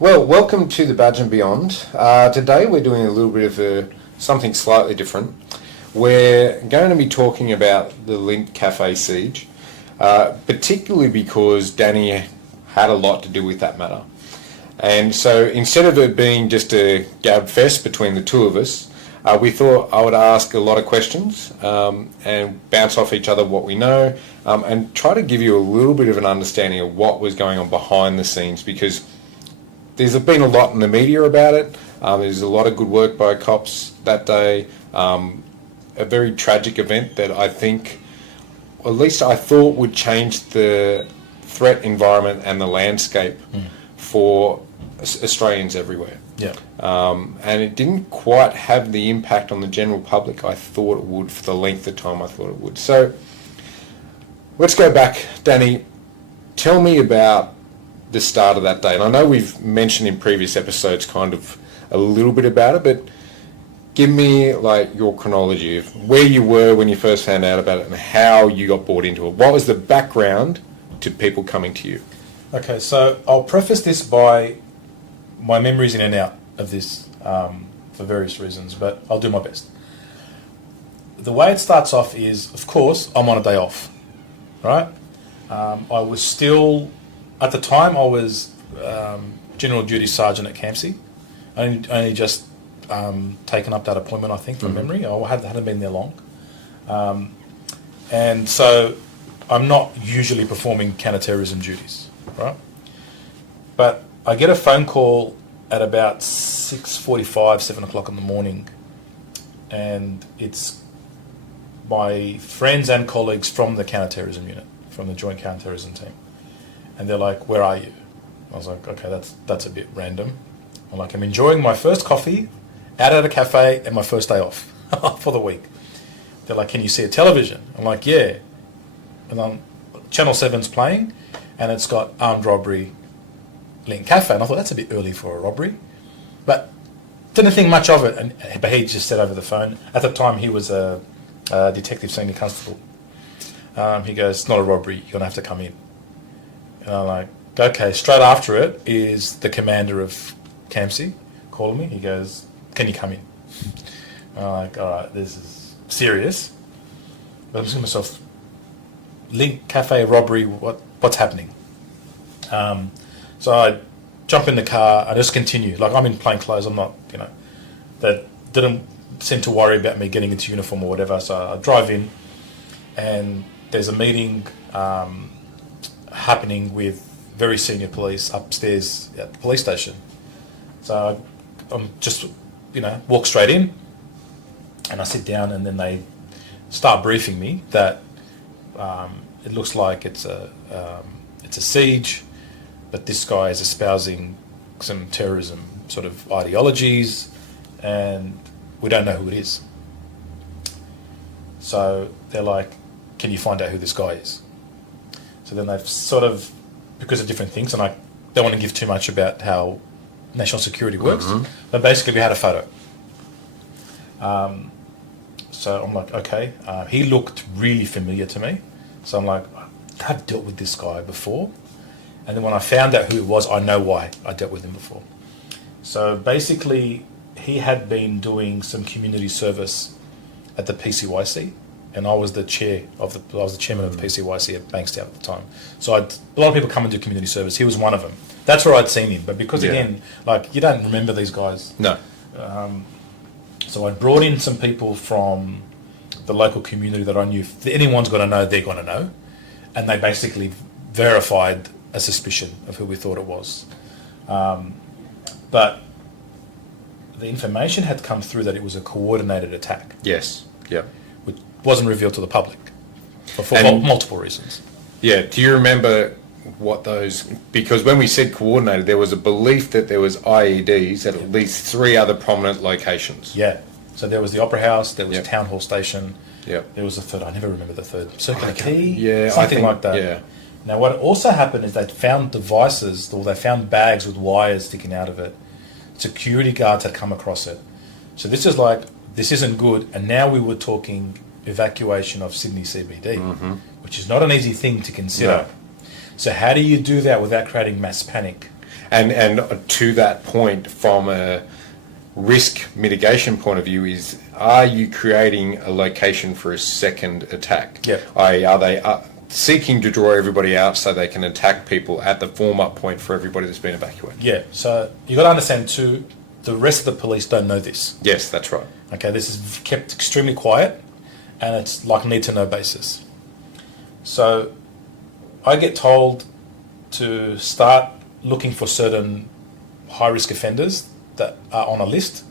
Well, welcome to the Badge and Beyond. Today we're doing a little bit of something slightly different. We're going to be talking about the Lindt Cafe siege, particularly because Danny had a lot to do with that matter. And so instead of it being just a gab fest between the two of us, we thought I would ask a lot of questions and bounce off each other what we know and try to give you a little bit of an understanding of what was going on behind the scenes, because there's been a lot in the media about it. There's a lot of good work by cops that day. A very tragic event that I think, or at least I thought, would change the threat environment and the landscape for Australians everywhere. Yeah. And it didn't quite have the impact on the general public I thought it would for the length of time I thought it would. So let's go back. Danny, tell me about the start of that day. And I know we've mentioned in previous episodes kind of a little bit about it, but give me like your chronology of where you were when you first found out about it and how you got brought into it. What was the background to people coming to you? Okay, so I'll preface this by my memories in and out of this for various reasons, but I'll do my best. The way it starts off is, of course, I'm on a day off, right? I was still, at the time, I was General Duty Sergeant at Campsie. I only just taken up that appointment, I think, from memory. I hadn't been there long. And so I'm not usually performing counter-terrorism duties, right? But I get a phone call at about 6:45, 7 o'clock in the morning, and it's my friends and colleagues from the counter-terrorism unit, from the Joint Counter-Terrorism Team. And they're like, "Where are you?" I was like, "Okay, that's a bit random." I'm like, "I'm enjoying my first coffee out at a cafe and my first day off for the week." They're like, "Can you see a television?" I'm like, "Yeah." And then Channel 7's playing, and it's got armed robbery, Lindt Cafe. And I thought, that's a bit early for a robbery. But didn't think much of it. But he just said over the phone, at the time he was a detective senior constable. He goes, "It's not a robbery, you're going to have to come in." And I'm like, okay. Straight after it is the commander of Campsie calling me. He goes, "Can you come in?" And I'm like, all right, this is serious. But I'm thinking to myself, Lindt Cafe robbery, what's happening? So I jump in the car, I just continue. Like, I'm in plain clothes, I'm not, that didn't seem to worry about me getting into uniform or whatever. So I drive in, and there's a meeting happening with very senior police upstairs at the police station. So I'm just, walk straight in, and I sit down, and then they start briefing me that it looks like it's a siege, but this guy is espousing some terrorism sort of ideologies, and we don't know who it is. So they're like, "Can you find out who this guy is?" So then they've sort of, because of different things, and I don't want to give too much about how national security works, but basically we had a photo. So I'm like, okay. He looked really familiar to me. So I'm like, I've dealt with this guy before. And then when I found out who it was, I know why I dealt with him before. So basically, he had been doing some community service at the PCYC, and I was the chairman of the PCYC at Bankstown at the time. So a lot of people come and do community service. He was one of them. That's where I'd seen him. But because again, like, you don't remember these guys. No. So I brought in some people from the local community that I knew. If anyone's going to know, they're going to know. And they basically verified a suspicion of who we thought it was. But the information had come through that it was a coordinated attack. Yes. Yeah. Which wasn't revealed to the public for multiple reasons. Yeah. Do you remember what those... Because when we said coordinated, there was a belief that there was IEDs at least 3 other prominent locations. Yeah. So there was the Opera House, there was Town Hall Station, there was a third, I never remember the third, Circular Quay, something like that. Yeah. Now what also happened is they found devices, or they found bags with wires sticking out of it. Security guards had come across it. So this is like, this isn't good, and now we were talking evacuation of Sydney CBD, which is not an easy thing to consider. No. So how do you do that without creating mass panic? And to that point, from a risk mitigation point of view, is are you creating a location for a second attack? Yeah. Are they seeking to draw everybody out so they can attack people at the form-up point for everybody that's been evacuated? Yeah, so you've got to understand too, the rest of the police don't know this. Yes, that's right. Okay, this is kept extremely quiet, and it's like need-to-know basis. So I get told to start looking for certain high-risk offenders that are on a list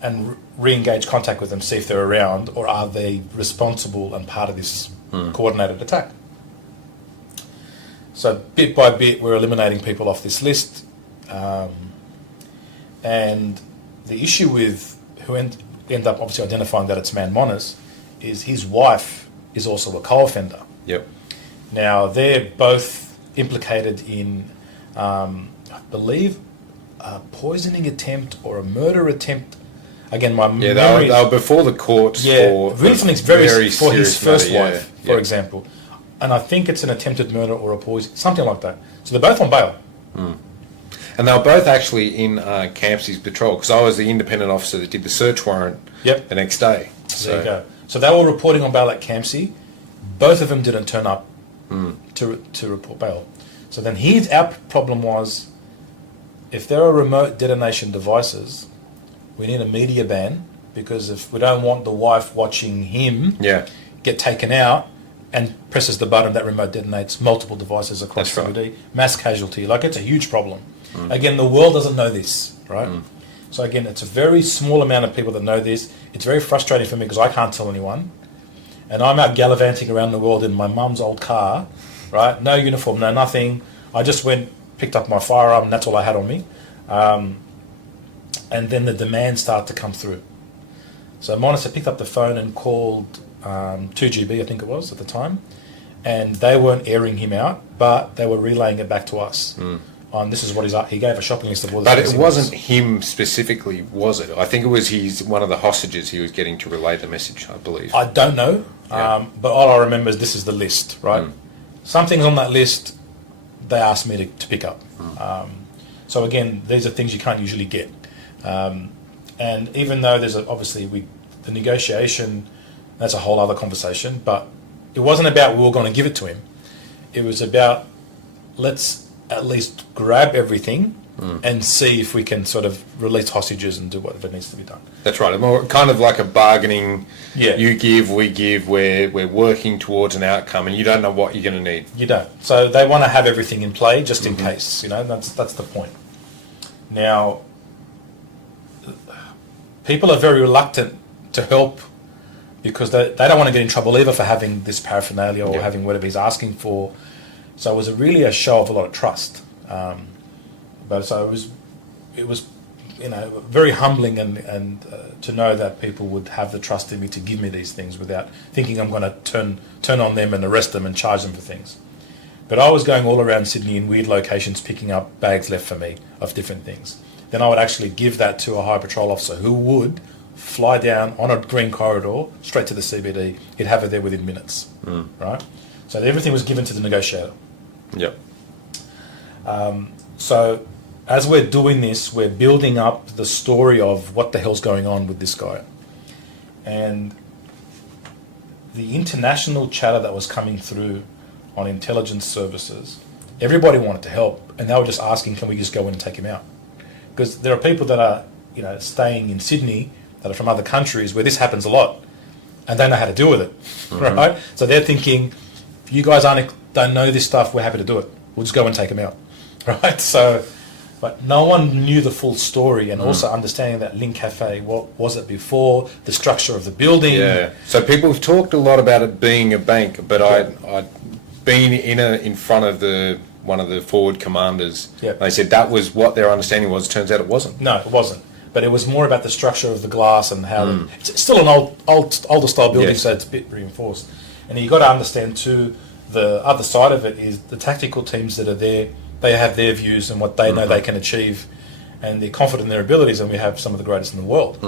and re-engage contact with them, see if they're around, or are they responsible and part of this coordinated attack. So bit by bit, we're eliminating people off this list. And the issue with who end up obviously identifying that it's Man Monas is his wife is also a co-offender. Yep. Now, they're both implicated in, I believe, a poisoning attempt or a murder attempt. Again, my Yeah, memory... they were before the courts for really something very for his serious first matter, wife, for example. And I think it's an attempted murder or a poison, something like that. So they're both on bail. And they were both actually in Campsey's patrol, because I was the independent officer that did the search warrant the next day. There you go. So they were reporting on bail at Campsey. Both of them didn't turn up to report bail. So then our problem was, if there are remote detonation devices, we need a media ban, because if we don't want the wife watching him get taken out and presses the button that remote detonates multiple devices across That's CBD, mass casualty, like it's a huge problem. Again, the world doesn't know this, right? So again, it's a very small amount of people that know this. It's very frustrating for me because I can't tell anyone. And I'm out gallivanting around the world in my mum's old car, right? No uniform, no nothing. I just picked up my firearm, and that's all I had on me. And then the demands start to come through. So Monas had picked up the phone and called 2GB, I think it was, at the time. And they weren't airing him out, but they were relaying it back to us. This is what he gave a shopping list of all the things. But it wasn't him specifically, was it? I think it was one of the hostages he was getting to relay the message, I believe. I don't know, but all I remember is this is the list, right? Some things on that list, they asked me to pick up. So again, these are things you can't usually get. And even though there's obviously the negotiation, that's a whole other conversation, but it wasn't about we were going to give it to him. It was about let's at least grab everything and see if we can sort of release hostages and do whatever needs to be done. That's right. More kind of like a bargaining. Yeah. You give, we give. We're working towards an outcome, and you don't know what you're going to need. You don't. So they want to have everything in play just in case. That's the point. Now, people are very reluctant to help because they don't want to get in trouble either for having this paraphernalia or having whatever he's asking for. So it was really a show of a lot of trust. But so it was very humbling and to know that people would have the trust in me to give me these things without thinking I'm going to turn on them and arrest them and charge them for things. But I was going all around Sydney in weird locations picking up bags left for me of different things. Then I would actually give that to a high patrol officer who would fly down on a green corridor straight to the CBD. He'd have it there within minutes, right? So everything was given to the negotiator. Yep. So as we're doing this, we're building up the story of what the hell's going on with this guy. And the international chatter that was coming through on intelligence services, everybody wanted to help, and they were just asking, can we just go in and take him out? Because there are people that are, staying in Sydney that are from other countries where this happens a lot, and they know how to deal with it, right? So they're thinking, if you guys don't know this stuff, we're happy to do it. We'll just go and take him out, right? So, but no one knew the full story, and also understanding that Lindt Cafe, what was it before, the structure of the building. Yeah. So people have talked a lot about it being a bank, but I'd been in front of one of the forward commanders. Yeah. They said that was what their understanding was. Turns out it wasn't. No, it wasn't. But it was more about the structure of the glass and how it's still an older style building, so it's a bit reinforced. And you got to understand too, the other side of it is the tactical teams that are there. They have their views and what they know they can achieve, and they're confident in their abilities. And we have some of the greatest in the world.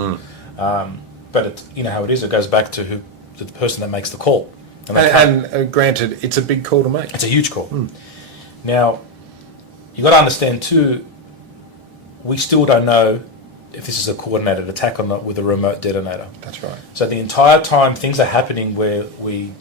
But it's, how it is. It goes back to the person that makes the call. And granted, it's a big call to make. It's a huge call. Now, you got to understand too, we still don't know if this is a coordinated attack or not with a remote detonator. That's right. So the entire time things are happening where we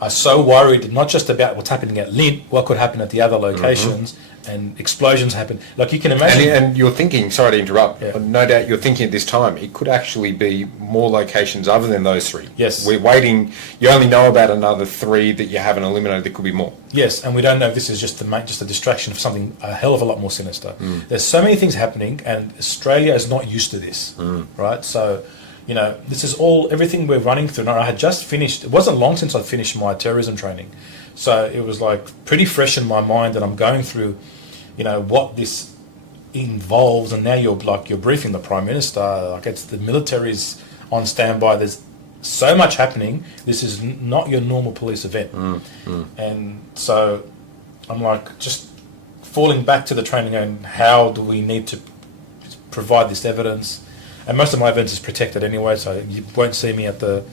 are so worried, not just about what's happening at Lindt, what could happen at the other locations, and explosions happen. Like you can imagine. And you're thinking, sorry to interrupt, Yeah. but no doubt you're thinking at this time, it could actually be more locations other than those three. Yes. We're waiting, you only know about another three that you haven't eliminated, there could be more. Yes, and we don't know if this is just a distraction for something a hell of a lot more sinister. There's so many things happening, and Australia is not used to this, right? So, this is everything we're running through. Now, I had just finished, it wasn't long since I'd finished my terrorism training. So it was like pretty fresh in my mind that I'm going through, what this involves, and now you're briefing the Prime Minister, like it's the military's on standby, there's so much happening, this is not your normal police event. And so I'm like just falling back to the training and how do we need to provide this evidence, and most of my evidence is protected anyway, so you won't see me at the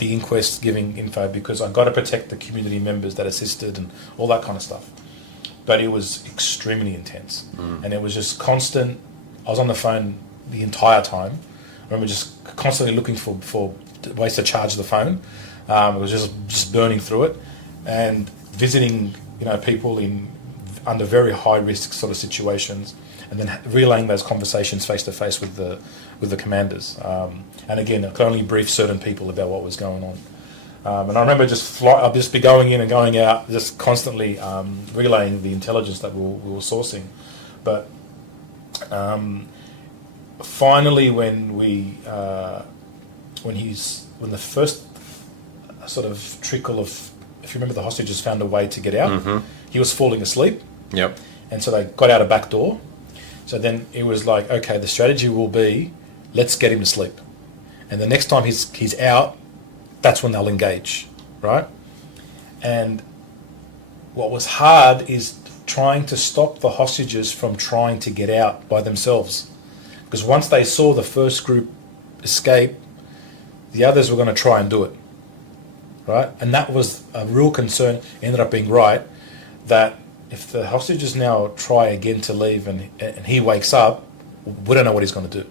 inquest giving info because I've got to protect the community members that assisted and all that kind of stuff. But it was extremely intense, and it was just constant. I was on the phone the entire time. I remember just constantly looking for ways to charge the phone. It was just burning through it, and visiting people under very high risk sort of situations, and then relaying those conversations face to face with the commanders. And again, I could only brief certain people about what was going on. And I remember I'd just be going in and going out, just constantly relaying the intelligence that we were sourcing. But finally, when the first sort of trickle of, if you remember, the hostages found a way to get out, he was falling asleep. Yep. And so they got out a back door. So then it was like, okay, the strategy will be, let's get him to sleep. And the next time he's out, that's when they'll engage, right? And what was hard is trying to stop the hostages from trying to get out by themselves. Because once they saw the first group escape, the others were going to try and do it, right? And that was a real concern, ended up being right, that if the hostages now try again to leave and he wakes up, we don't know what he's going to do.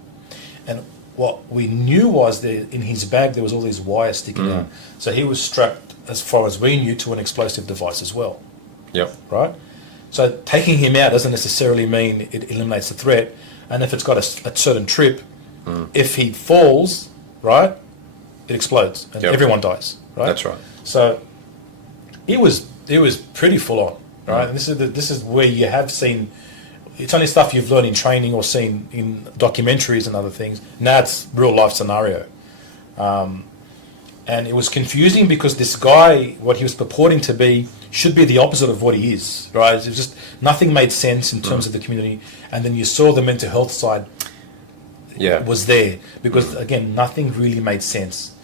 And what we knew was that in his bag there was all these wires sticking out. So he was strapped, as far as we knew, to an explosive device as well. Yep. Right? So taking him out doesn't necessarily mean it eliminates the threat. And if it's got a certain trip, if he falls, right, it explodes and everyone dies. Right? That's right. So it was pretty full on. Right? And this is where you have seen. It's only stuff you've learned in training or seen in documentaries and other things. Now it's real life scenario. And it was confusing because this guy, what he was purporting to be, should be the opposite of what he is, right? It was just, nothing made sense in terms of the community. And then you saw the mental health side was there because, again, nothing really made sense.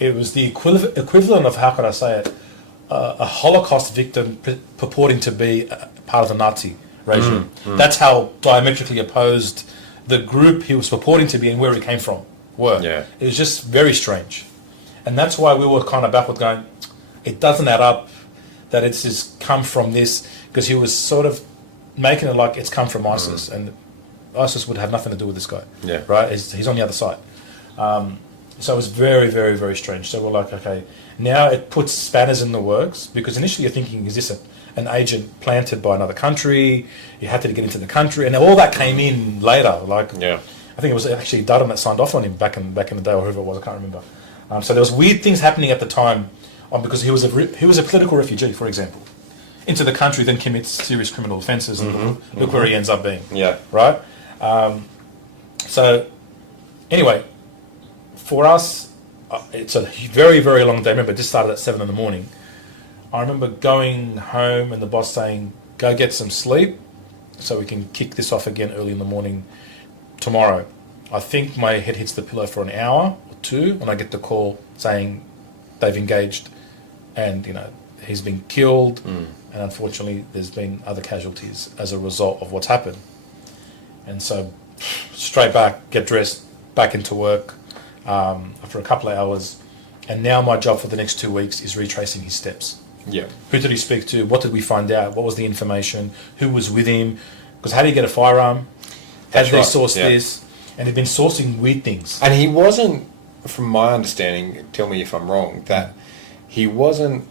It was the equivalent of, how could I say it, a Holocaust victim purporting to be part of the Nazi regime. That's how diametrically opposed the group he was purporting to be and where he came from were. Yeah. It was just very strange. And that's why we were kind of baffled going, it doesn't add up that it's just come from this, because he was sort of making it like it's come from ISIS, and ISIS would have nothing to do with this guy. Yeah. Right? He's on the other side. So it was very, very, very strange. So we're like, okay, now it puts spanners in the works, because initially you're thinking, is this an agent planted by another country? You had to get into the country, and all that came in later. Like, I think it was actually Durham that signed off on him back in the day, or whoever it was, I can't remember. So there was weird things happening at the time, because he was a political refugee, for example, into the country, then commits serious criminal offences, and look where he ends up being. Yeah. Right. So anyway, for us, it's a very, very long day. Remember, it just started at 7 a.m. I remember going home and the boss saying, "Go get some sleep, so we can kick this off again early in the morning tomorrow." I think my head hits the pillow for an hour or two when I get the call saying they've engaged, and he's been killed, and unfortunately there's been other casualties as a result of what's happened. And so straight back, get dressed, back into work for a couple of hours, and now my job for the next 2 weeks is retracing his steps. Yeah. Who did he speak to? What did we find out? What was the information? Who was with him? Because how do you get a firearm? How did they source this? And they've been sourcing weird things. And he wasn't, from my understanding, tell me if I'm wrong, that he wasn't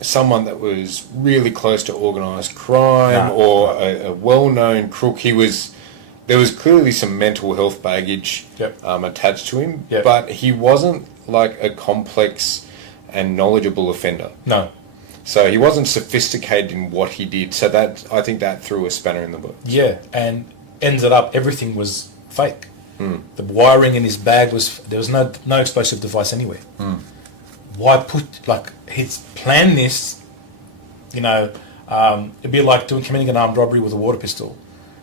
someone that was really close to organised crime or a well-known crook. There was clearly some mental health baggage attached to him, but he wasn't like a complex and knowledgeable offender. No. So he wasn't sophisticated in what he did. So I think that threw a spanner in the works. Yeah, and ended up everything was fake. The wiring in his bag there was no explosive device anywhere. Why he's planned this, it'd be like committing an armed robbery with a water pistol,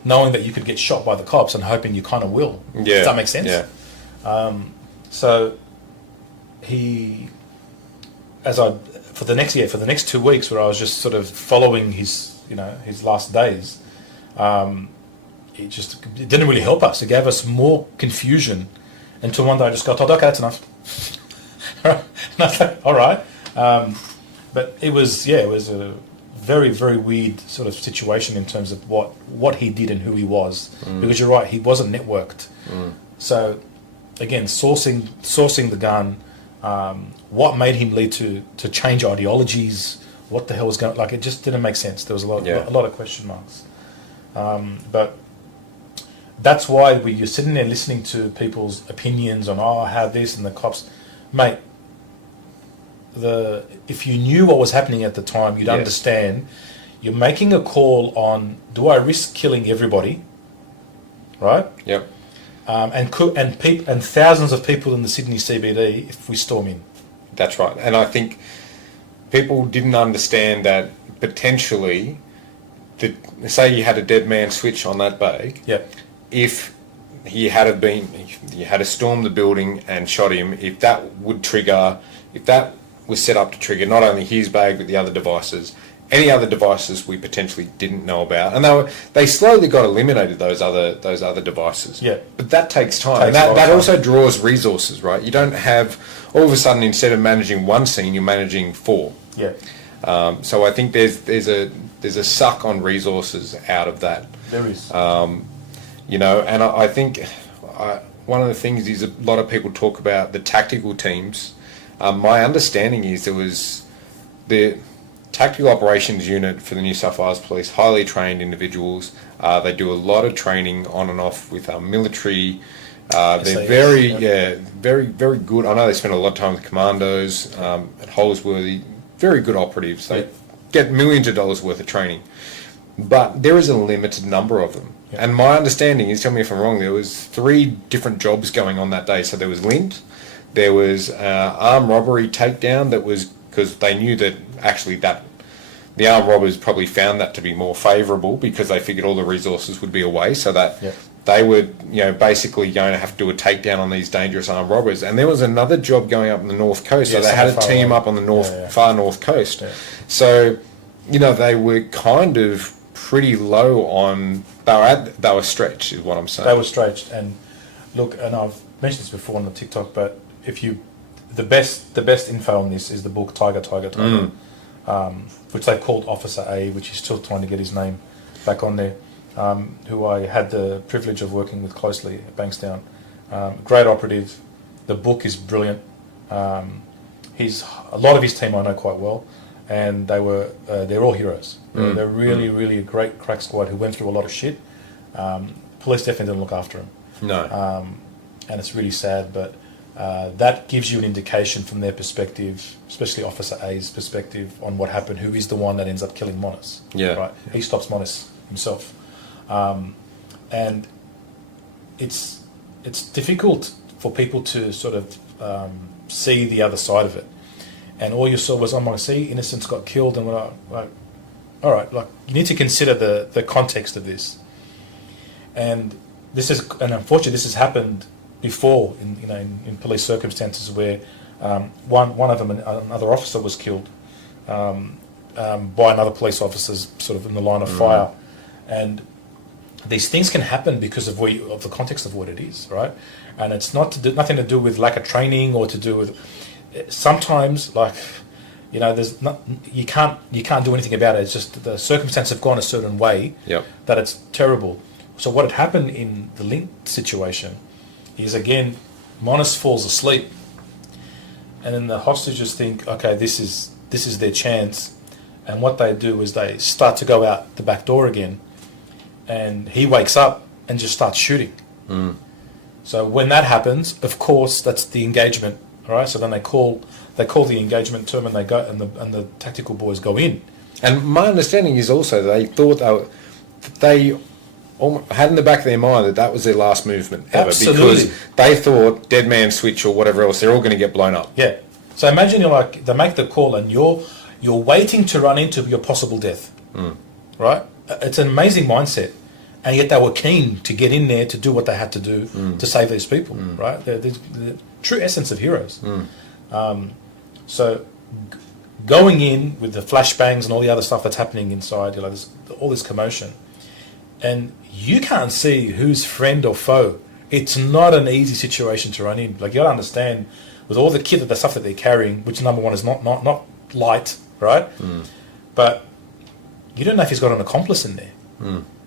knowing that you could get shot by the cops and hoping you kind of will. Yeah. Does that make sense? Yeah. So he, for the next 2 weeks where I was just sort of following his last days, it didn't really help us. It gave us more confusion until one day I just got told, okay, that's enough. And I was like, all right. But it was a very, very weird sort of situation in terms of what he did and who he was. Because you're right, he wasn't networked. So again, sourcing the gun, what made him lead to change ideologies, what the hell was going on, it just didn't make sense. There was a lot of question marks. But that's why you're sitting there listening to people's opinions on how this and the cops, mate. If you knew what was happening at the time, you'd understand. You're making a call on: do I risk killing everybody? Right. Yep. And thousands of people in the Sydney CBD if we storm in. That's right, and I think people didn't understand that potentially. Say you had a dead man switch on that bay. Yep. If you had stormed the building and shot him, if that was set up to trigger not only his bag but the other devices, any other devices we potentially didn't know about, and they slowly got eliminated those other devices. Yeah. But that takes time. That also draws resources, right? You don't have all of a sudden, instead of managing one scene, you're managing 4. Yeah. So I think there's a suck on resources out of that. There is. And I think one of the things is a lot of people talk about the tactical teams. My understanding is there was the tactical operations unit for the New South Wales Police, highly trained individuals. They do a lot of training on and off with our military. They're very, very good. I know they spend a lot of time with commandos at Holsworthy. Very good operatives. They get millions of dollars worth of training. But there is a limited number of them. Yeah. And my understanding is, tell me if I'm wrong, there was 3 different jobs going on that day. So there was Lindt, there was armed robbery takedown, that was because they knew that actually the armed robbers probably found that to be more favourable because they figured all the resources would be away, so that they were basically going to have to do a takedown on these dangerous armed robbers. And there was another job going up on the north coast, so they had a team up on the far north coast. Yeah. So, they were kind of pretty low on. They were stretched, is what I'm saying. They were stretched, and look, and I've mentioned this before on the TikTok, but the best info on this is the book Tiger, which they called Officer A, which he's still trying to get his name back on there. Who I had the privilege of working with closely at Bankstown. Great operative. The book is brilliant. A lot of his team I know quite well, and they're all heroes. They're really, really a great crack squad who went through a lot of shit. Police definitely didn't look after him. No. And it's really sad, but that gives you an indication from their perspective, especially Officer A's perspective, on what happened, who is the one that ends up killing Monis. Yeah. Right? He stops Monis himself. And it's difficult for people to sort of see the other side of it. And all you saw was, I'm going to see innocents got killed, and we're like, all right, you need to consider the context of this. And unfortunately, this has happened before in police circumstances where one of them, another officer, was killed by another police officer, sort of in the line of fire, and these things can happen because of the context of what it is, right? And it's nothing to do with lack of training or to do with sometimes there's not, you can't do anything about it. It's just the circumstances have gone a certain way Yep. that it's terrible. So what had happened in the Lindt situation is, again, Monis falls asleep, and then the hostages think, okay, this is their chance, and what they do is they start to go out the back door again, and he wakes up and just starts shooting. So when that happens, of course, that's the engagement. All right. So then they call the engagement term, and they go, and the tactical boys go in. And my understanding is also they thought they had in the back of their mind that was their last movement ever. Absolutely. Because they thought dead man switch or whatever else, they're all going to get blown up. Yeah. So imagine they make the call, and you're waiting to run into your possible death. Right. It's an amazing mindset. And yet they were keen to get in there to do what they had to do to save these people, right? They're the true essence of heroes. So going in with the flashbangs and all the other stuff that's happening inside, there's all this commotion, and you can't see who's friend or foe. It's not an easy situation to run in. Like, you got to understand, with all the kit, the stuff that they're carrying, which number one is not light, right? But you don't know if he's got an accomplice in there.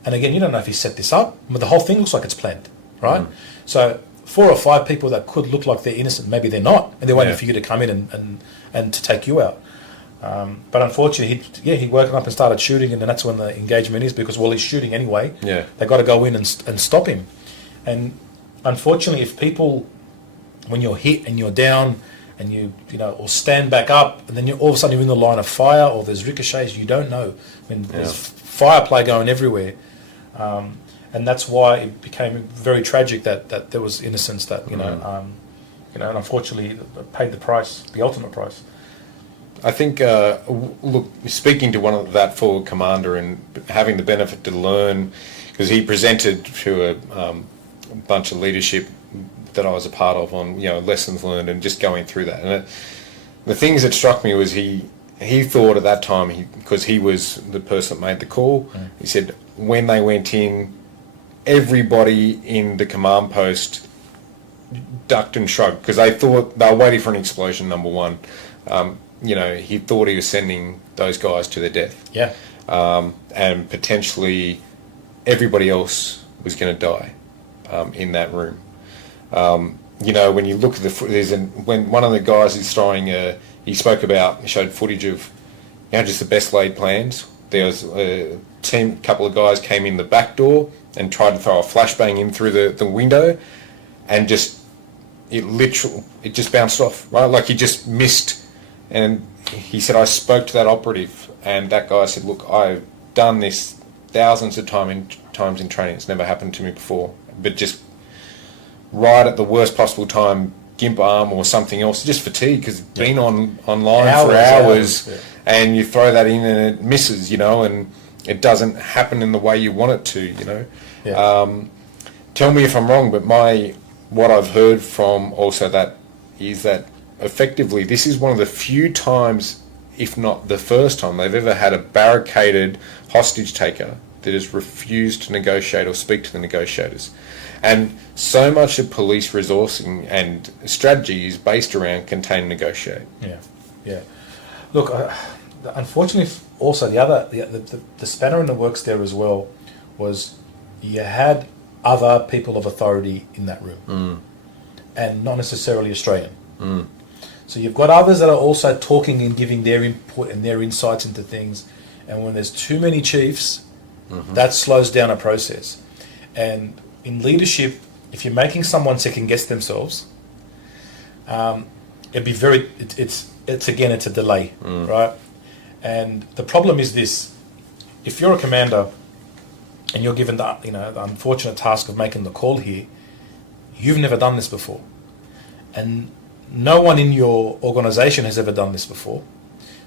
And again, you don't know if he set this up, but the whole thing looks like it's planned, right? So 4 or 5 people that could look like they're innocent, maybe they're not, and they're waiting for you to come in and to take you out. But unfortunately, he woke up and started shooting, and then that's when the engagement is, because, well, he's shooting anyway. Yeah. They got to go in and stop him. And unfortunately, if people, when you're hit and you're down, and you or stand back up, and then all of a sudden you're in the line of fire, or there's ricochets, you don't know. I mean, there's fire play going everywhere. And that's why it became very tragic that there was innocents that, and unfortunately paid the price, the ultimate price. I think, look, speaking to one of that forward commander and having the benefit to learn, because he presented to a bunch of leadership that I was a part of on, lessons learned and just going through that. And the things that struck me was he thought at that time, because he was the person that made the call, he said when they went in, everybody in the command post ducked and shrugged, because they thought they were waiting for an explosion, number one. He thought he was sending those guys to their death. Yeah. And potentially everybody else was going to die in that room. When you look at when one of the guys is throwing he showed footage of just the best laid plans. There was a couple of guys came in the back door and tried to throw a flashbang in through the window, and it just bounced off, right? Like, he just missed. And he said, I spoke to that operative, and that guy said, look, I've done this thousands of times in training. It's never happened to me before. But just right at the worst possible time, gimp arm or something else, just fatigue, because been online for hours. And you throw that in and it misses, and it doesn't happen in the way you want it to, Tell me if I'm wrong, but what I've heard from also that is that effectively this is one of the few times, if not the first time, they've ever had a barricaded hostage taker that has refused to negotiate or speak to the negotiators. And so much of police resourcing and strategy is based around contain and negotiate. Yeah. Look, unfortunately, also the spanner in the works there as well was you had other people of authority in that room, and not necessarily Australian. So you've got others that are also talking and giving their input and their insights into things. And when there's too many chiefs, that slows down a process. And in leadership, if you're making someone second guess themselves, it's a delay, right? And the problem is this: if you're a commander and you're given the unfortunate task of making the call here, you've never done this before, and no one in your organisation has ever done this before.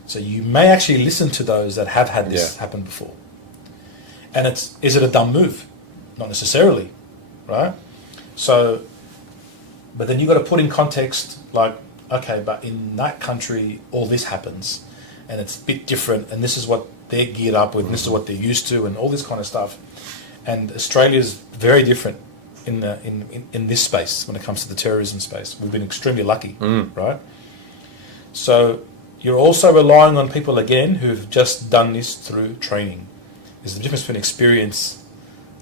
So you may actually listen to those that have had this happen before. And is it a dumb move? Not necessarily, right? So, but then you've got to put in context, like, okay, but in that country, all this happens, and it's a bit different, and this is what they're geared up with, and this is what they're used to, and all this kind of stuff. And Australia's very different in this space when it comes to the terrorism space. We've been extremely lucky, right? So you're also relying on people, again, who've just done this through training. There's the difference between experience,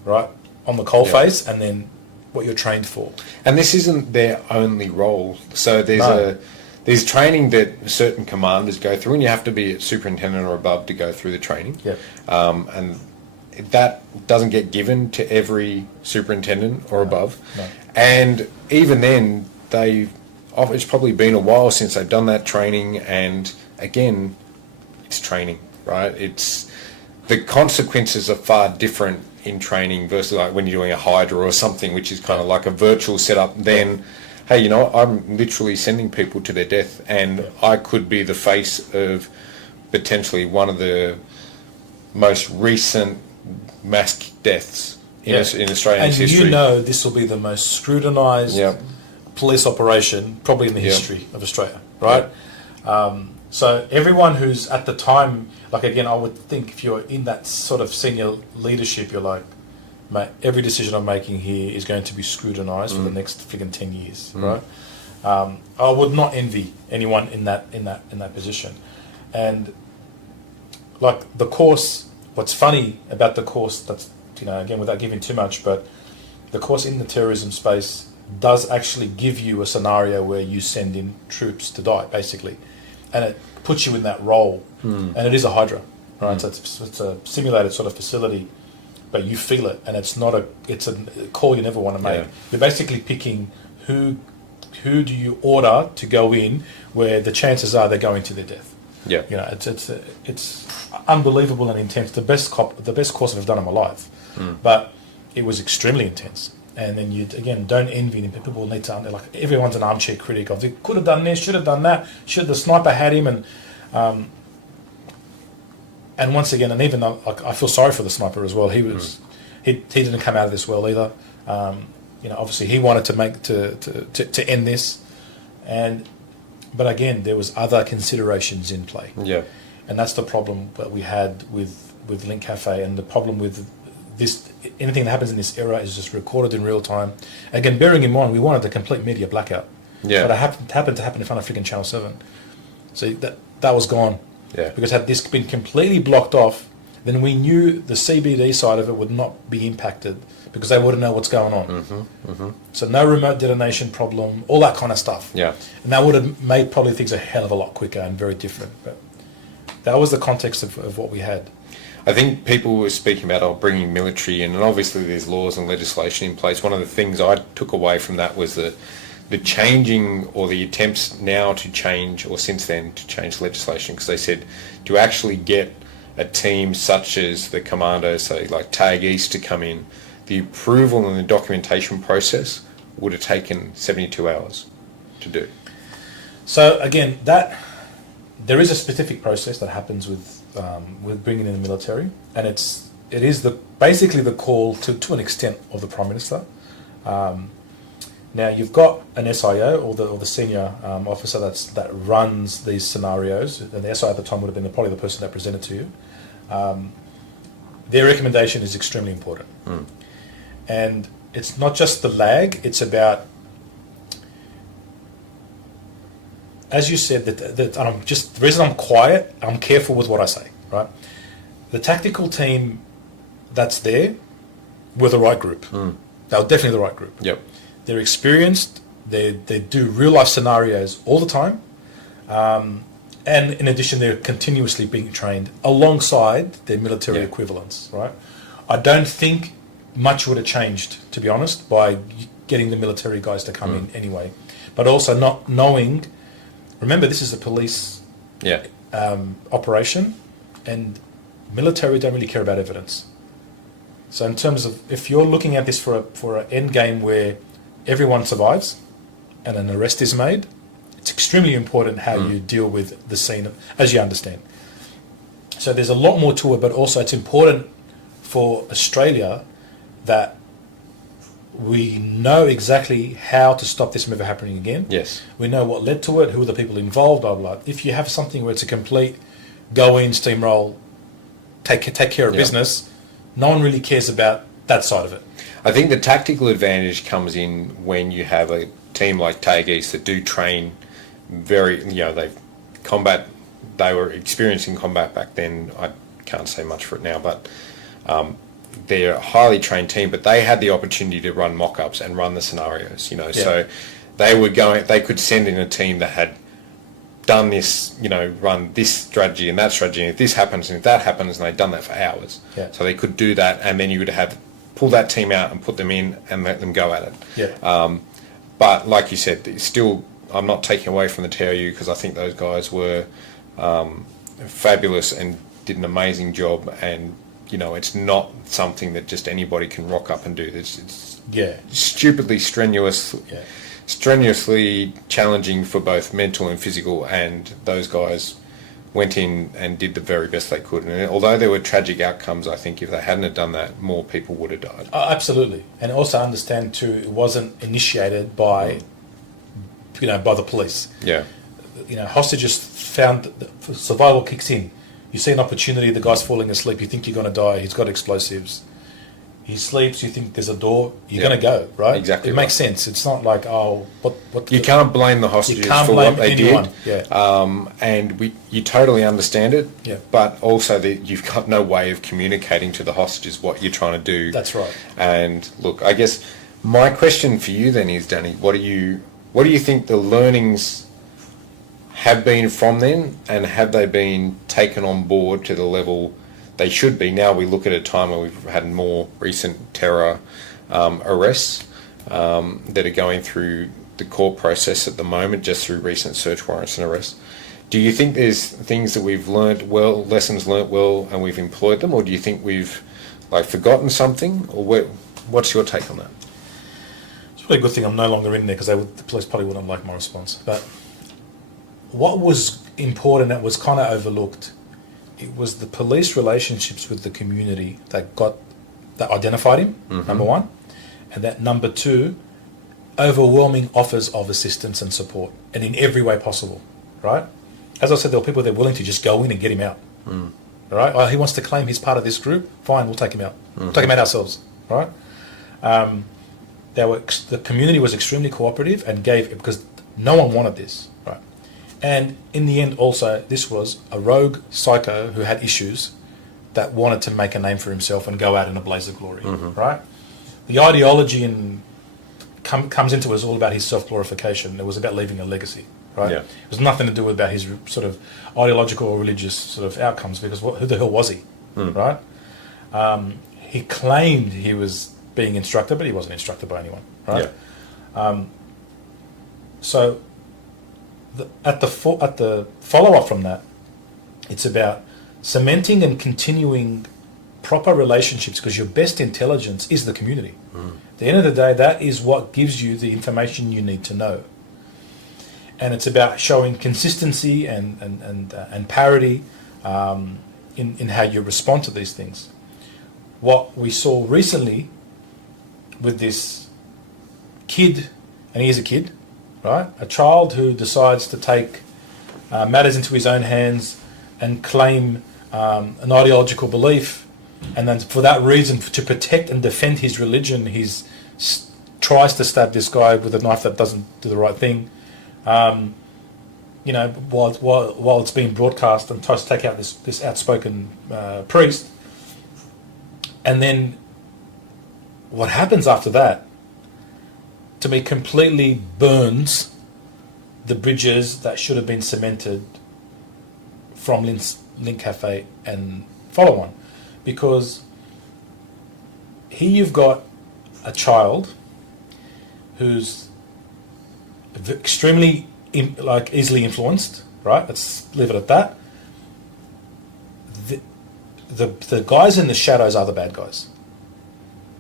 right, on the coalface and then what you're trained for. And this isn't their only role. So there's training that certain commanders go through, and you have to be a superintendent or above to go through the training. Yep. And that doesn't get given to every superintendent or above. No. And even then, it's probably been a while since they've done that training, and again, it's training, right? It's the consequences are far different in training versus like when you're doing a Hydra or something, which is kind of like a virtual setup. Then, hey, you know, I'm literally sending people to their death, and I could be the face of potentially one of the most recent mass deaths in Australian history. And you know this will be the most scrutinised police operation probably in the history of Australia, right? So everyone who's at the time, like again, I would think if you're in that sort of senior leadership, you're like, mate, every decision I'm making here is going to be scrutinised for the next friggin' 10 years, right? I would not envy anyone in that position. And like the course, what's funny about the course, that's, you know, again, without giving too much, but the course in the terrorism space does actually give you a scenario where you send in troops to die, basically. And it puts you in that role. And it is a Hydra, right? So it's a simulated sort of facility, but you feel it, and it's a call you never want to make. You're basically picking who do you order to go in where the chances are they're going to their death. Yeah. You know, it's unbelievable and intense. The best course I've done in my life. But it was extremely intense. And then you, again, don't envy them. People need to, like, everyone's an armchair critic of, they could have done this, should have done that, should the sniper had him, and once again, and even though, like, I feel sorry for the sniper as well. He didn't come out of this well either. You know, obviously he wanted to make to end this, but again, there was other considerations in play. Yeah. And that's the problem that we had with Lindt Cafe, and the problem with this, anything that happens in this era is just recorded in real time. Again, bearing in mind, we wanted the complete media blackout. Yeah. But it happened to happen in front of freaking Channel 7. So that was gone. Yeah. Because had this been completely blocked off, then we knew the CBD side of it would not be impacted because they wouldn't know what's going on. So no remote detonation problem, all that kind of stuff. Yeah. And that would have made probably things a hell of a lot quicker and very different. But that was the context of what we had. I think people were speaking about bringing military in, and obviously there's laws and legislation in place. One of the things I took away from that was the changing, or the attempts now to change, or since then to change legislation, because they said to actually get a team such as the commando, say like Tag East, to come in, the approval and the documentation process would have taken 72 hours to do. So again, there is a specific process that happens with bringing in the military, and it is basically the call to an extent of the Prime Minister. Now you've got an SIO, or the senior officer that runs these scenarios, and the SIO at the time would have been probably the person that presented to you. Their recommendation is extremely important, and it's not just the lag; it's about, as you said, that the reason I'm quiet, I'm careful with what I say, right? The tactical team that's there were the right group. They were definitely the right group. Yep. They're experienced. They do real life scenarios all the time, and in addition, they're continuously being trained alongside their military equivalents. Right? I don't think much would have changed, to be honest, by getting the military guys to come in anyway. But also not knowing. Remember, this is a police operation, and military don't really care about evidence. So in terms of, if you're looking at this for an end game where everyone survives and an arrest is made, it's extremely important how you deal with the scene, as you understand. So there's a lot more to it, but also it's important for Australia that we know exactly how to stop this from ever happening again. Yes. We know what led to it, who are the people involved, blah, blah, blah. If you have something where it's a complete go in, steamroll, take care of business, no one really cares about that side of it. I think the tactical advantage comes in when you have a team like Tag East that do train they've combat they were experienced in combat back then. I can't say much for it now, but they're a highly trained team, but they had the opportunity to run mock-ups and run the scenarios, you know. Yeah. So they could send in a team that had done this, you know, run this strategy and that strategy, and if this happens and if that happens, and they'd done that for hours. Yeah. So they could do that, and then you would have pull that team out and put them in and let them go at it. Yeah. But like you said, it's still, I'm not taking away from the TRU, because I think those guys were fabulous and did an amazing job, and you know, it's not something that just anybody can rock up and do. It's stupidly strenuous. Yeah. Strenuously challenging for both mental and physical, and those guys went in and did the very best they could. And although there were tragic outcomes, I think if they hadn't have done that, more people would have died. Oh, absolutely. And also understand too, it wasn't initiated by, you know, by the police. Yeah. You know, hostages found that survival kicks in. You see an opportunity, the guy's falling asleep, you think you're going to die, he's got explosives. He sleeps, you think there's a door, you're going to go, right? Exactly. It makes sense. It's not like, oh, what You can't blame the hostages for what they did. Yeah. And you totally understand it, Yeah. but also you've got no way of communicating to the hostages what you're trying to do. That's right. And look, I guess my question for you then is, Danny, what do you think the learnings have been from then, and have they been taken on board to the level they should be? Now we look at a time where we've had more recent terror arrests that are going through the court process at the moment, just through recent search warrants and arrests. Do you think there's things that we've learnt well, lessons learnt well, and we've employed them, or do you think we've forgotten something, or what's your take on that? It's a really good thing I'm no longer in there, because the police probably wouldn't like my response. But what was important that was kind of overlooked, it was the police relationships with the community that identified him, number one, and that number two, overwhelming offers of assistance and support, and in every way possible, right? As I said, there were people that were willing to just go in and get him out, right? Oh, he wants to claim he's part of this group, fine, we'll take him out. We'll take him out ourselves, right? The community was extremely cooperative and gave, because no one wanted this, right? And in the end, also, this was a rogue psycho who had issues that wanted to make a name for himself and go out in a blaze of glory, right? The ideology comes into it was all about his self-glorification. It was about leaving a legacy, right? Yeah. It was nothing to do about his sort of ideological or religious sort of outcomes, because who the hell was he, right? He claimed he was being instructed, but he wasn't instructed by anyone, right? Yeah. So at the follow-up from that, it's about cementing and continuing proper relationships, because your best intelligence is the community. At the end of the day, that is what gives you the information you need to know. And it's about showing consistency and parity in how you respond to these things. What we saw recently with this kid, and he is a kid, right? A child who decides to take matters into his own hands and claim an ideological belief, and then for that reason, to protect and defend his religion, he tries to stab this guy with a knife that doesn't do the right thing. You know, while it's being broadcast, and tries to take out this outspoken priest. And then what happens after that, to me, completely burns the bridges that should have been cemented from Lindt Cafe and follow on. Because here you've got a child who's extremely easily influenced, right? Let's leave it at that. The guys in the shadows are the bad guys,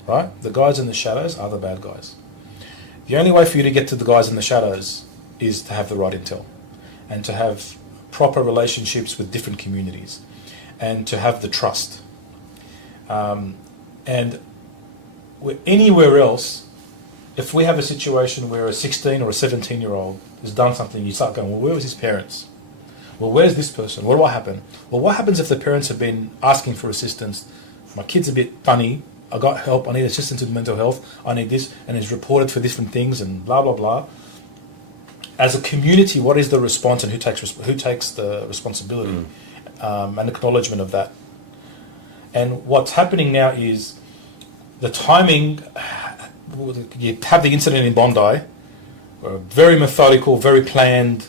right? The guys in the shadows are the bad guys. The only way for you to get to the guys in the shadows is to have the right intel, and to have proper relationships with different communities, and to have the trust. And anywhere else, if we have a situation where a 16 or a 17-year-old has done something, you start going, well, where was his parents? Well, where's this person? What happened? Well, what happens if the parents have been asking for assistance? My kid's a bit funny. I got help. I need assistance with mental health. I need this, and it's reported for different things, and blah blah blah. as a community, what is the response and who takes the responsibility and acknowledgement of that? And what's happening now is the timing. You have the incident in Bondi, very methodical, very planned.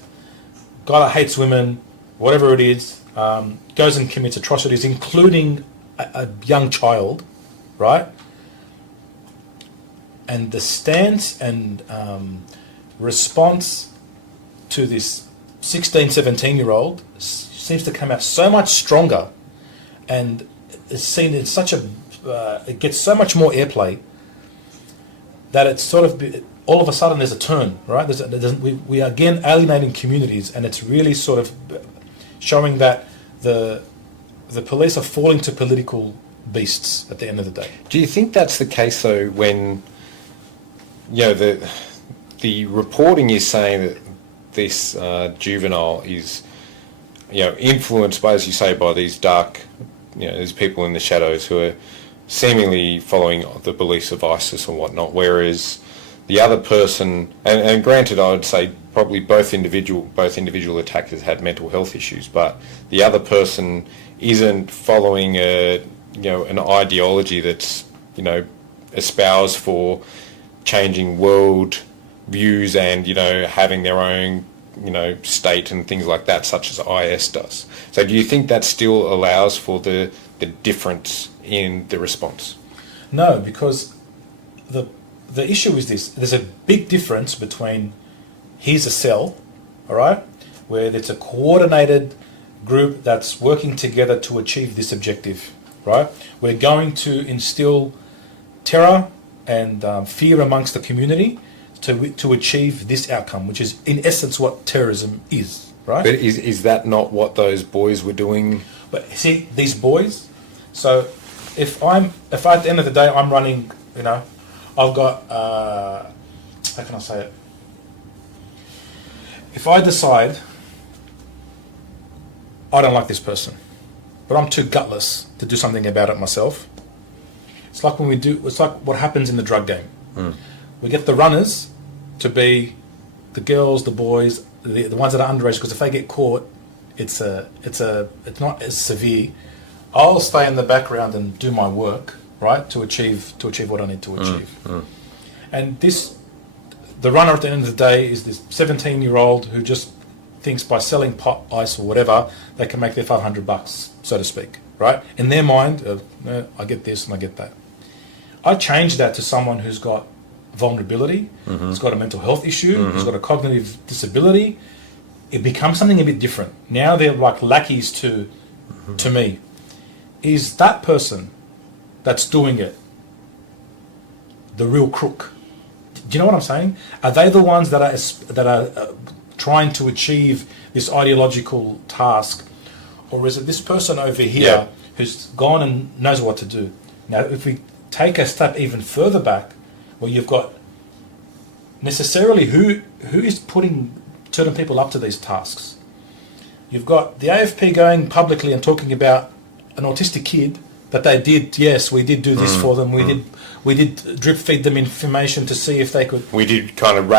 Guy that hates women, whatever it is, goes and commits atrocities, including a young child, right? And the stance and response to this 16, 17-year-old seems to come out so much stronger, and it's seen in such a, it gets so much more airplay that it's sort of, all of a sudden there's a turn, right? We are again alienating communities, and it's really sort of showing that the police are falling to political beasts at the end of the day. Do you think that's the case though, when the reporting is saying that this juvenile is influenced by, as you say, by these dark, there's people in the shadows who are seemingly following the beliefs of ISIS or whatnot, whereas the other person, and granted, I would say probably both individual attackers had mental health issues, but the other person isn't following an ideology that's espoused for changing world views and having their own state and things like that, such as IS does. So do you think that still allows for the difference in the response? No, because the issue is this: there's a big difference between here's a cell, all right, where it's a coordinated group that's working together to achieve this objective, right? We're going to instill terror and fear amongst the community to achieve this outcome, which is in essence what terrorism is, right? But is that not what those boys were doing? But see, these boys. So if at the end of the day I'm running, I've got how can I say it? If I decide I don't like this person, but I'm too gutless to do something about it myself, it's like what happens in the drug game. We get the runners to be the girls, the boys, the ones that are underage, because if they get caught, it's not as severe. I'll stay in the background and do my work, right, to achieve what I need to achieve. And the runner at the end of the day is this 17-year-old who just thinks by selling pot, ice, or whatever, they can make their $500, so to speak, right? In their mind, I get this and I get that. I change that to someone who's got vulnerability, who's got a mental health issue, who's got a cognitive disability. It becomes something a bit different. Now they're like lackeys to me. Is that person that's doing it the real crook? Do you know what I'm saying? Are they the ones that are trying to achieve this ideological task, or is it this person over here who's gone and knows what to do? Now, if we take a step even further back, well, you've got necessarily who is putting certain people up to these tasks. You've got the AFP going publicly and talking about an autistic kid that they did. Yes, we did do this for them. We did drip feed them information to see if they could. We did kind of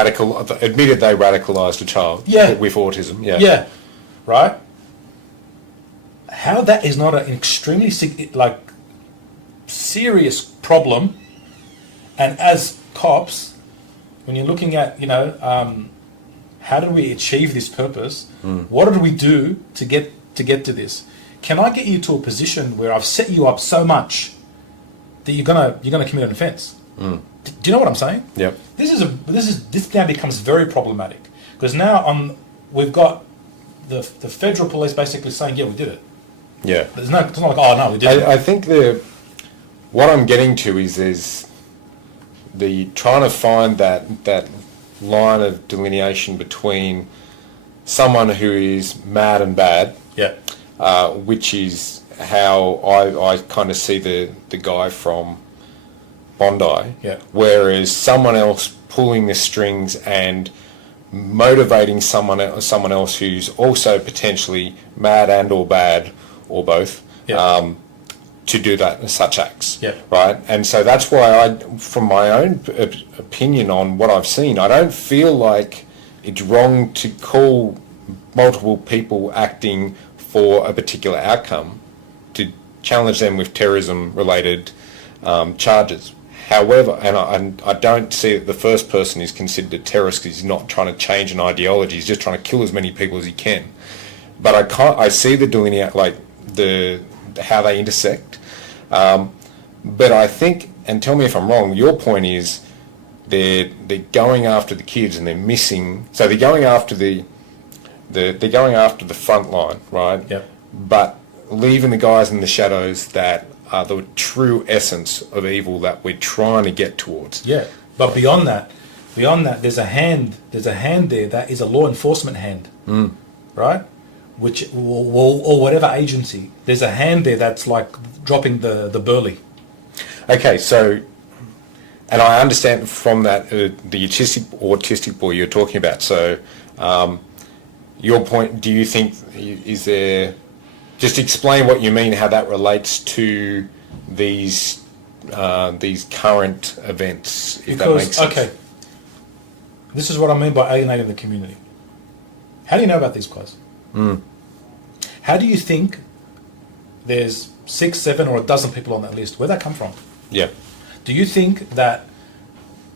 admitted they radicalised a child with autism. Yeah, right. How that is not an extremely serious problem, and as cops, when you're looking at how do we achieve this purpose? What do we do to get to this? Can I get you to a position where I've set you up so much that you're gonna commit an offence? Do you know what I'm saying? Yep. This now becomes very problematic, because now we've got the federal police basically saying, yeah, we did it. Yeah. It's not like, oh no, we did it. I think what I'm getting to is there's the trying to find that line of delineation between someone who is mad and bad, which is how I kind of see the guy from Bondi, whereas someone else pulling the strings and motivating someone else who's also potentially mad and or bad or both, to do such acts, right? And so that's why from my own opinion on what I've seen, I don't feel like it's wrong to call multiple people acting for a particular outcome to challenge them with terrorism-related charges. However, and I don't see that the first person is considered a terrorist because he's not trying to change an ideology. He's just trying to kill as many people as he can. But I see the delineate, like how they intersect. But I think, and tell me if I'm wrong, your point is they're going after the kids and they're missing. So they're going after they're going after the front line, right? Yep. But leaving the guys in the shadows that are the true essence of evil that we're trying to get towards. Yeah, but beyond that, there's a hand there that is a law enforcement hand, right? Which or whatever agency. There's a hand there that's like dropping the burley. Okay, so, and I understand from that the autistic boy you're talking about. So, your point. Do you think is there? Just explain what you mean, how that relates to these current events, if that makes sense. Okay, this is what I mean by alienating the community. How do you know about these guys? How do you think there's 6, 7, or a dozen people on that list? Where'd that come from? Yeah. Do you think that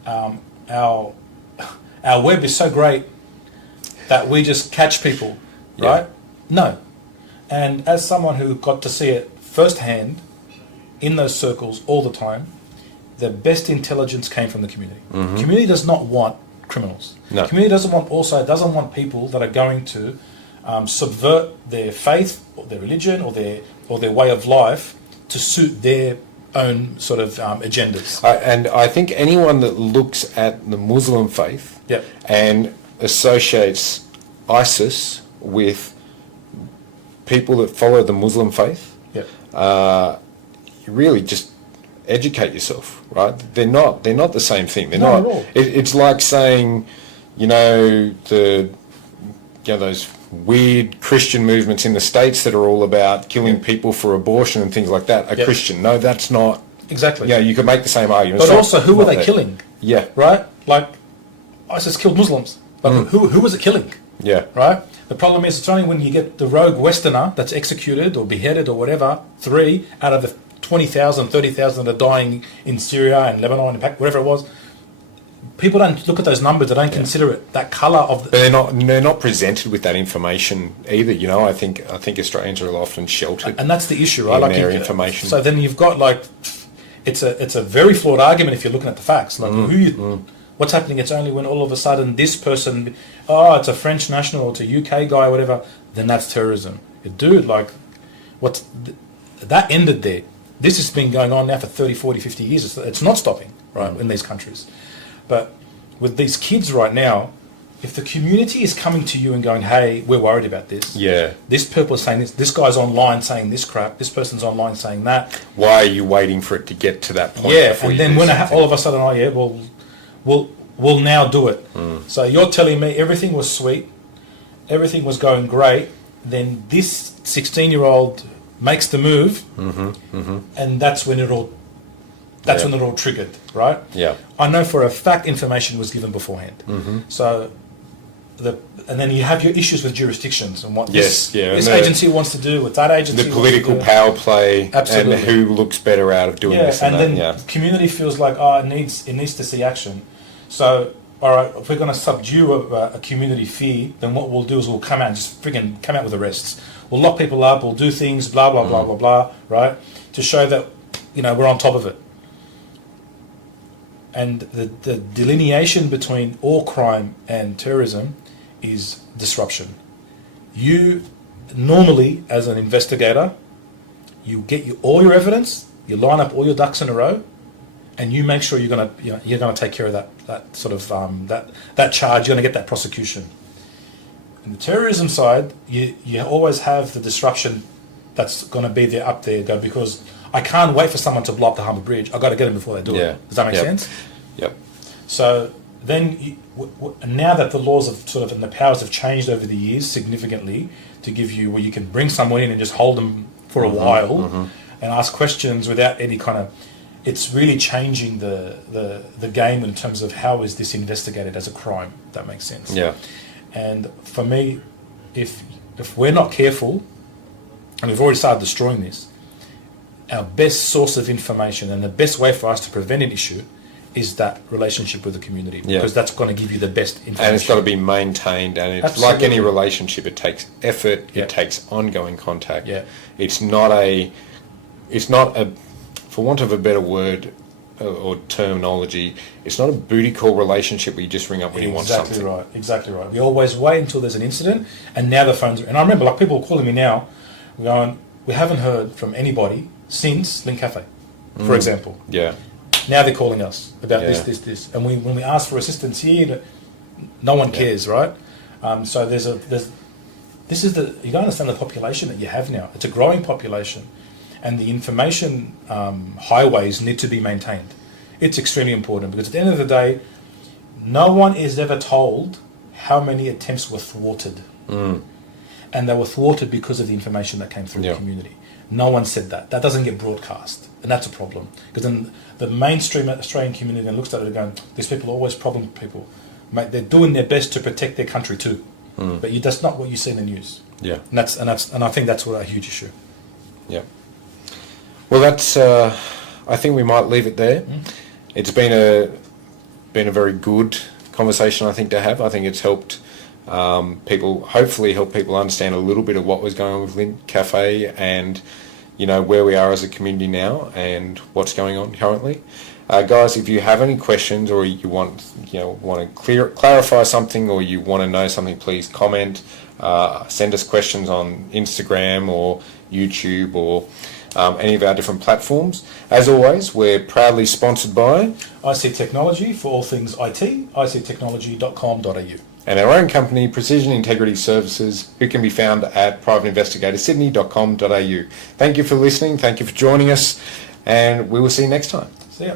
our web is so great that we just catch people, right? No. And as someone who got to see it firsthand in those circles all the time, the best intelligence came from the community. The community does not want criminals. No. The community doesn't want people that are going to subvert their faith or their religion or their way of life to suit their own sort of agendas. And I think anyone that looks at the Muslim faith and associates ISIS with people that follow the Muslim faith, you really just educate yourself, right? They're not the same thing. They're not. At all. It's like saying, those weird Christian movements in the States that are all about killing people for abortion and things like that are Christian. No, that's not. Exactly. Yeah, you could make the same argument. But also, who were they killing? Yeah. Right? Like, ISIS killed Muslims. But who was it killing? Yeah. Right? The problem is it's only when you get the rogue Westerner that's executed or beheaded or whatever, 3 out of the 20,000, 30,000 that are dying in Syria and Lebanon and whatever it was. People don't look at those numbers. They don't consider it that colour of. But they're not presented with that information either. I think Australians are often sheltered, and that's the issue, right? In their information. So then you've got it's a very flawed argument if you're looking at the facts. What's happening? It's only when all of a sudden this person, it's a French national, it's a UK guy, or whatever. Then that's terrorism, dude. That ended there. This has been going on now for 30, 40, 50 years. It's not stopping, right, in these countries. But with these kids right now, if the community is coming to you and going, hey, we're worried about this. Yeah. This people is saying this guy's online saying this crap, this person's online saying that. Why are you waiting for it to get to that point? Yeah, and then when all of a sudden, we'll now do it. So you're telling me everything was sweet, everything was going great, then this 16-year-old makes the move, and that's when it all when it all triggered, right? Yeah. I know for a fact information was given beforehand. So and then you have your issues with jurisdictions and what this agency wants to do, what that agency the political power play, and who looks better out of doing this and then that. The community feels like it needs to see action. So all right, if we're going to subdue a community fear, then what we'll do is we'll come out and just friggin' come out with arrests. We'll lock people up, we'll do things, blah blah blah blah blah, right? To show that we're on top of it. And the delineation between all crime and terrorism is disruption. You normally, as an investigator, you get all your evidence, you line up all your ducks in a row, and you make sure you're gonna take care of that sort of that charge. You're gonna get that prosecution. On the terrorism side, you always have the disruption that's gonna be there up there, because I can't wait for someone to blow up the Harbour Bridge. I've got to get them before they do it. Does that make sense? Yep. So then, now that the laws have and the powers have changed over the years significantly to give you where you can bring someone in and just hold them for a while and ask questions without any kind of it's really changing the game in terms of how is this investigated as a crime. If that makes sense. Yeah. And for me, if we're not careful, and we've already started destroying this, our best source of information and the best way for us to prevent an issue is that relationship with the community, because that's going to give you the best information. And it's got to be maintained, and it's Absolutely. like any relationship, it takes effort, Yeah. it takes ongoing contact. Yeah. It's not a, for want of a better word or terminology, it's not a booty call relationship where you just ring up when you want something. Exactly right. We always wait until there's an incident, and now the phones. And I remember, like, people calling me now, going, "We haven't heard from anybody since Lindt Cafe," for example. Yeah. Now they're calling us about Yeah. this, and when we ask for assistance here, no one cares, right? So this is you don't understand the population that you have now. It's a growing population, and the information highways need to be maintained. It's extremely important, because at the end of the day, no one is ever told how many attempts were thwarted, and they were thwarted because of the information that came through the community. No one said that. That doesn't get broadcast, and that's a problem, because then the mainstream Australian community then looks at it and going, "These people are always problem people, mate. They're doing their best to protect their country too, but that's not what you see in the news." Yeah. And I think that's a huge issue. Yeah. Well, that's. I think we might leave it there. It's been a very good conversation, I think, to have. I think it's helped hopefully help people understand a little bit of what was going on with Lindt Cafe, and where we are as a community now and what's going on currently. Guys, if you have any questions, or you want to clarify something, or you want to know something, please comment. Send us questions on Instagram or YouTube or any of our different platforms. As always, we're proudly sponsored by IC Technology for all things IT, ictechnology.com.au. and our own company, Precision Integrity Services, who can be found at privateinvestigatorsydney.com.au. Thank you for listening. Thank you for joining us, and we will see you next time. See ya.